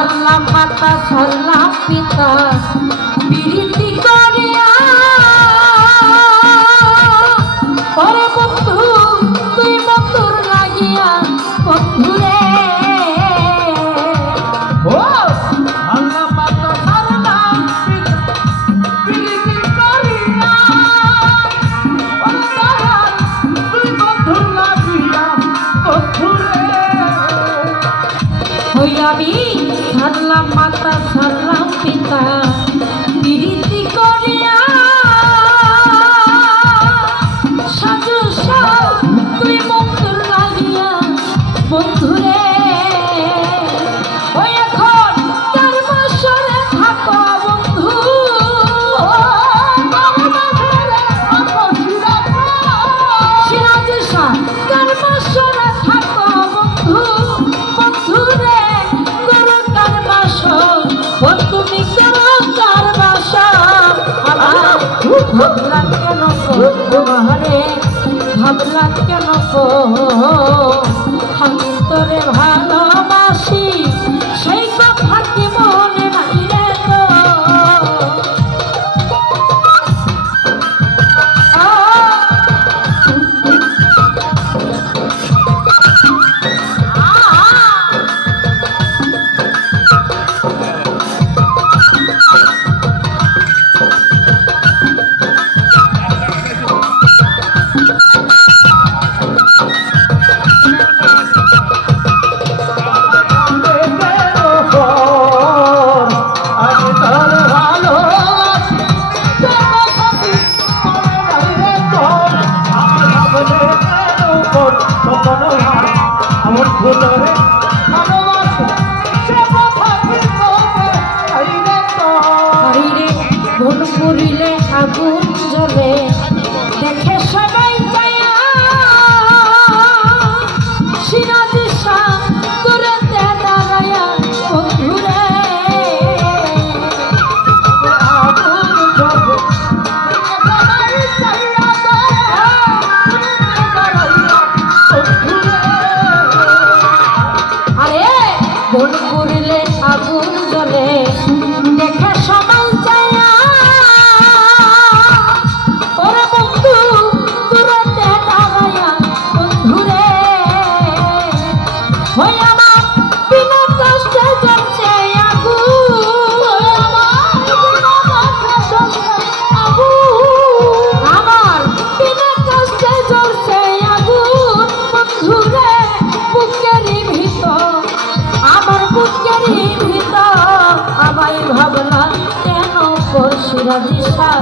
ছাড়লাম মাতা ছাড়লাম পিতা প্রীতি করিয়া ওরে বন্ধু তুই বন্ধুর লাগিয়া বন্ধুরে আমি ছাড়লাম মাতা ছাড়লাম পিতা প্রীতি করিয়া সাজু তুই বন্ধুর লাগিয়া বন্ধুরে ওই এখন তার বছরে থাকো বন্ধু সিরাজ শাহ তার বছরে থাকো বন্ধু বন্ধুরে তুমি করো কার বাসা ভাবলাম কেন ঘরে ভাবলাম কেন আমি তোরে ভালোবাসি সেই কথা কি মনে নাই রে ভুল করিলে আগুন জ্বলে দেখে সবাই যায়া সিরাজ শাহ করে দাঁড়ায়া বন্ধুরে আরে ভুল করিলে আগুন জ্বলে দেখে সবাই ভাবলাম কেন সিরাজি শাহ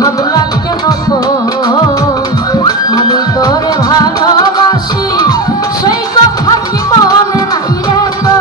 ভাবলাম কেন আমি তোরে ভালোবাসি সেই কথা কি মনে নাই রে তো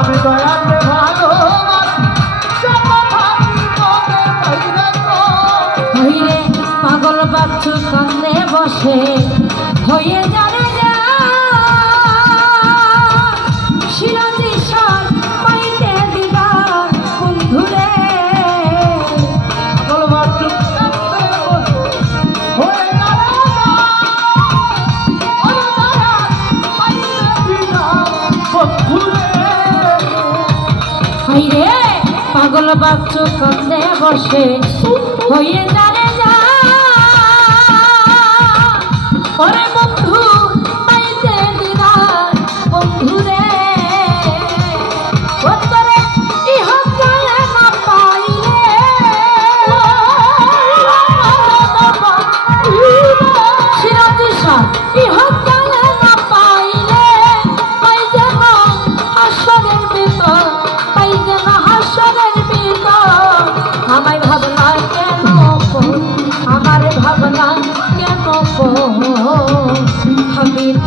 আমি দয়াতে ভালো পাগল বাচ্চু কান্দে বসে হয়ে যারে সিরাজি শাহ পাইতে দিবার বন্ধুরে পাগল বাচ্চু কান্দে হয়ে পাগল বাচ্চু কান্দে বসে হয়ে যারে যা ওরে বন্ধু পাইতে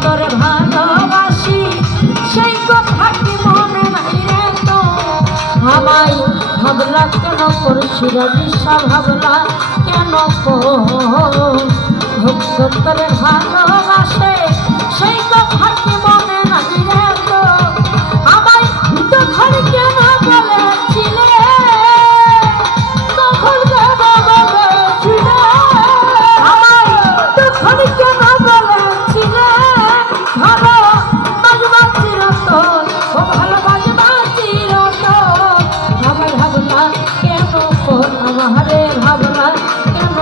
তোরে ভালোবাসি সেই কথা কি মনে নাই রে তো আমায় ভাবলা কেন করছি রাজিসা ভাবলা কেন ভক্ত তোরে ভালোবাসে সেই কথা কি মনে নাই রে তো আমায় তখন কেন বলেছিলে তখন কেন বলেছিলে আমায় তখন কেন বলেছিলে ভালো বাজবা চিরতন ও ভালো বাজবা চিরতন আমায় ভাবলা কেন আমারে ভাবলা কেন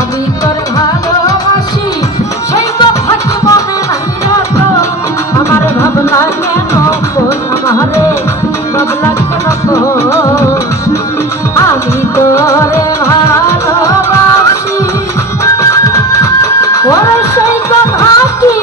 আমি তোর ভালোবাসি সেই কথা কি মনে নাই রে তো আমার ভাবলা কেন আমারে ভাবলা কেন আমি তোরে ভালোবাসি ওরে সেই কথা কি